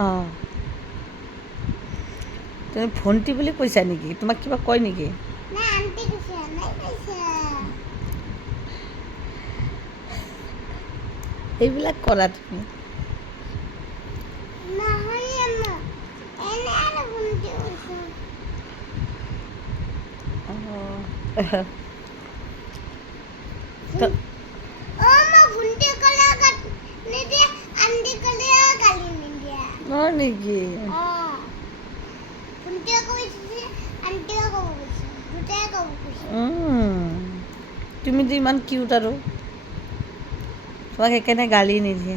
অঁ তুমি ভণ্টি বুলি কৈছা নেকি? তোমাক কিবা কয় নেকি? এইবিলাক কৰা তুমি। অঁ হয় নেকি? তুমি যে ইমান কিউট আৰু তোমাক সেইকাৰণে গালি নিদিয়ে।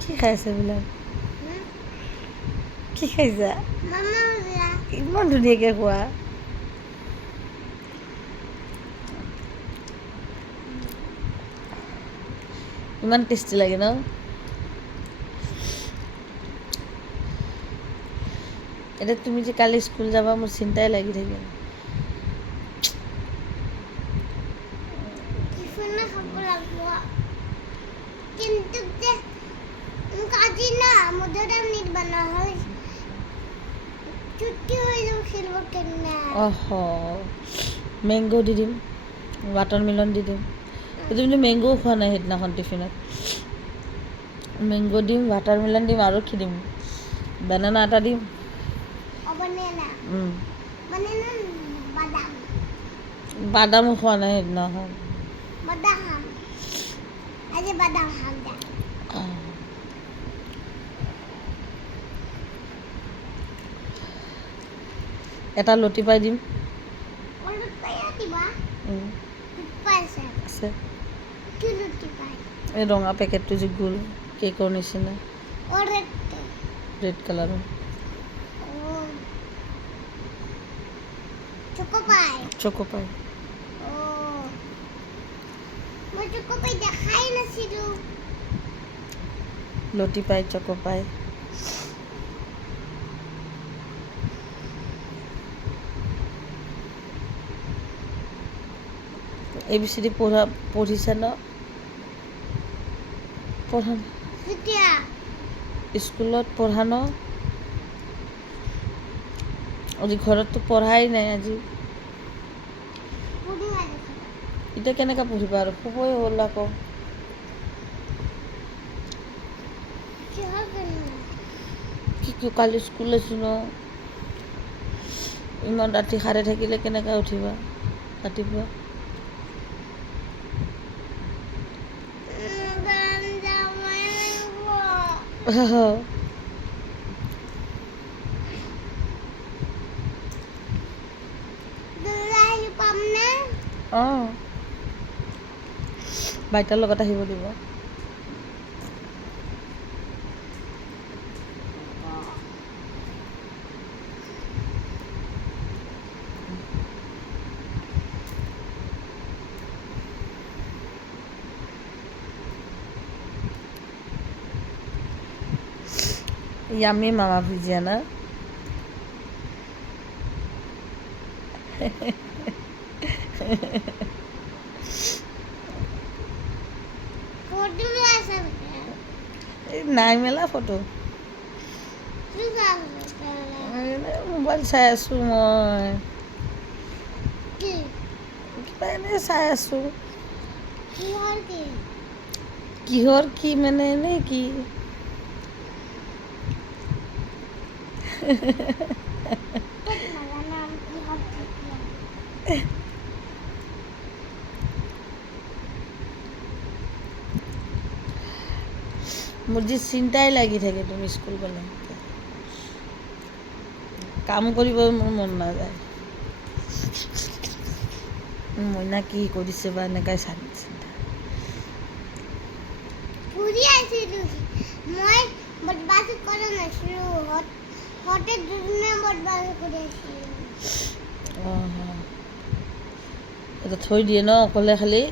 কি খাইছে এইবিলাক? কি খাইছা? ইমান ধুনীয়াকৈ খোৱা। ইমান টেষ্টি লাগে ন? এতিয়া তুমি যে কালি স্কুল যাবা মোৰ চিন্তাই লাগি থাকে। মেংগ' দি দিম, ৱাটাৰমেলন দি দিম। তুমিতো মেংগ'ও খোৱা নাই সেইদিনাখন টিফিনত। মেংগ' দিম, ৱাটাৰমেলন দিম আৰু কি দিম? বেনানা এটা দিম। বাদামো খোৱা নাই সেইদিনাখন। এটা লটি পাই দিম। আছে এই ৰঙা পেকেটটো যে গোল কেকৰ নিচিনা ৰেড কালাৰৰ চকোপাই। লটি পাই, চকোপাই। ABCD পঢ়িছা ন? পঢ়া স্কুলত পঢ়া ন? আজি ঘৰততো পঢ়াই নাই আজি। এতিয়া কেনেকৈ পঢ়িবা আৰু শুবই হ'ল আকৌ। কি কালি স্কুল আছোঁ ন? ইমান ৰাতি সাৰে থাকিলে কেনেকৈ উঠিবা ৰাতিপুৱা? অঁ বাইতাৰ লগত আহিব দিব। Yummy Mama Vijaya na? নাই মেলা ফটো। মোবাইল চাই আছোঁ মই। কিবা এনেই চাই আছোঁ। কিহৰ কি মানে এনেই কি? মোৰ যে চিন্তাই লাগি থাকে তুমি স্কুল গ'লে। কাম কৰিব মোৰ মন নাযায়। মইনা কি কৰিছে বা এনেকৈ চিন্তা। মই বদমাছি কৰা নাছিলোঁ। হঠাৎ দুজনে বদমাছি কৰি আছিল। এটা থৈ দিয়ে ন অকলে খালি।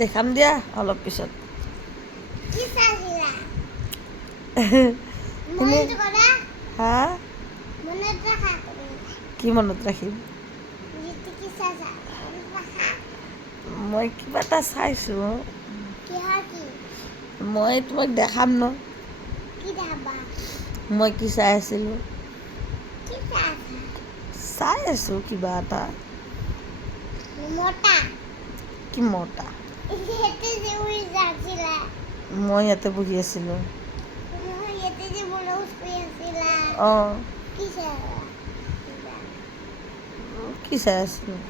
দেখাম দিয়া অলপ পিছত কি চাইছিলা মনত কৰা হা মনত ৰাখা তুমি কি মনত ৰাখিম যিটো কি চাইছা মনত ৰাখা মই কিবা এটা চাইছোঁ কিহৰ কি মই তোমাক দেখাম ন কি দেখাবা মই কি চাই আছিলোঁ কি চাইছা চাই আছোঁ কিবা এটা মোটা কি মতা ইয়াতে যে উৰি যাইছিলা মই ইয়াতে বহি আছিলোঁ নহয় ইয়াতে যে ব্লাউজ কৰি আছিলা অঁ কি চাইছা কি চাই আছিলোঁ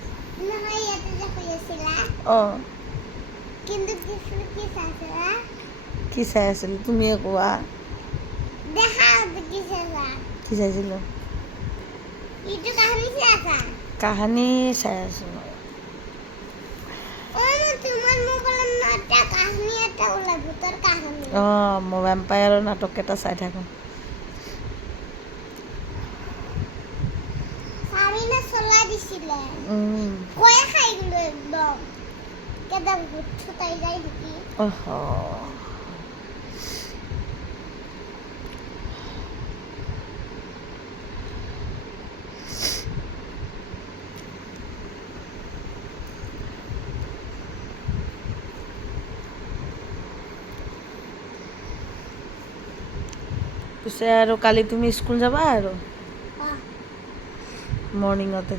নহয় ইয়াতে যে কৰি আছিলা অঁ কিন্তু কি চাইছিলা কি চাই আছিলোঁ তুমিয়ে কোৱা দেখাও কি চাইছা কি চাইছিলোঁ এইটো কাহিনী চাইছা কাহানী চাই আছোঁ তোমাৰ মোবাইলত এটা কাহিনী এটা ওলাই ভূতৰ কাহিনী অঁ মই ভেম্পায়াৰৰ নাটক এটা চাই থাকোঁ চাৰিনা চলাই দিছিলে কয়ে খাই গলো একদম কেইটা ভূত ছুটাই যায় নেকি অহ পিছে আৰু কালি তুমি স্কুল যাবা আৰু মৰ্ণিঙতে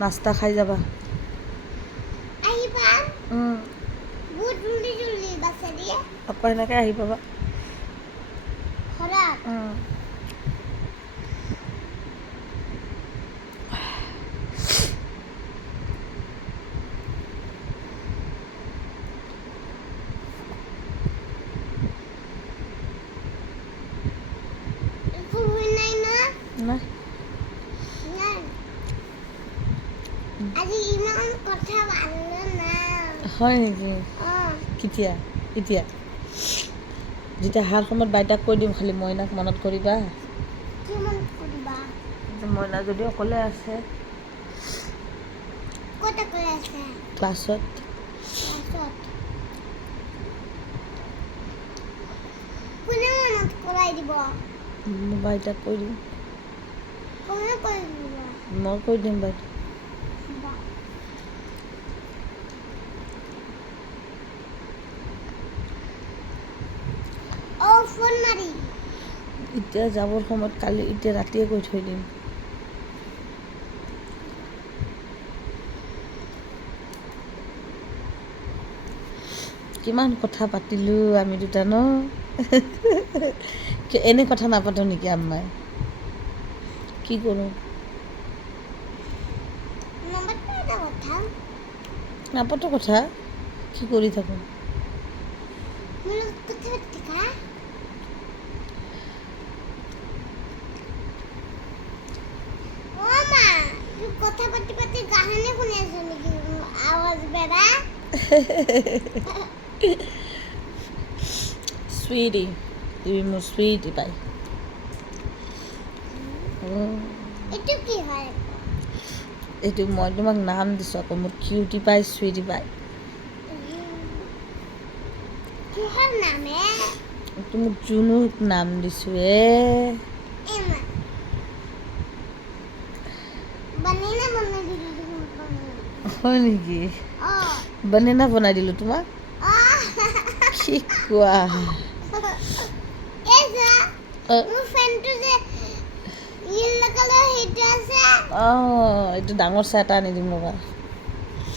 নাস্তা খাই যাবা আহিবা বহুত জলদি জলদি বাচ্চা দিয়ে আকৌ সেনেকৈ আহি পাবা ঘৰত একো হৈ নাই না নাই নাই আজি ইমান কথা ভালো না হয় নেকি কেতিয়া এতিয়া যেতিয়া অহাৰ সময়ত বাইতাক কৈ দিম খালি মইনাক মনত কৰিবা কিমান কৰিবা মইনা যদি অকলে আছে ক'ত অকলে আছে ক্লাছত ক্লাছত কোনে মনত কৰাই দিব মই বাইতাক কৈ দিম কোনে কৰি দিব মই কৈ দিম বাইতাক ফোন মাৰি এতিয়া যাবৰ সময়ত কালি এতিয়া ৰাতিয়ে কৈ থৈ দিম কিমান কথা পাতিলোঁ আমি দুটা ন এনে কথা নাপাতো নেকি আম্মাই কি কৰোঁ নম্বৰটো এটা কথা নাপাতো কথা কি কৰি থাকোঁ মোৰ লগত কথা পাতি থাকা মা তুই কথা পাতি পাতি কাহিনী শুনি আছো নেকি আৱাজ বেড়া চুইটি তুমি মোৰ চুইটি পাই এইটো কি হয় এইটো মই তোমাক নাম দিছোঁ আকৌ মোৰ কিউটি পাই চুইটি পাই কিহৰ নামে এইটো মোক জুনু নাম দিছোঁ এমা বানিনা বনাই দিলি হয় নেকি অ বানানা বনাই দিলোঁ তোমাক কি কোৱা এই যা মোৰ ফ্ৰেণ্ডটো যে য়েল্লো কালাৰ সেইটো আছে অঁ এইটো ডাঙৰ চাহ এটা আনি দিম ৰ'বা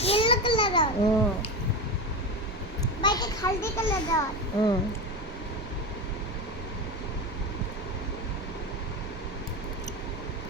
য়েল্লো কালাৰৰ বাইকে হালধি কালাৰৰ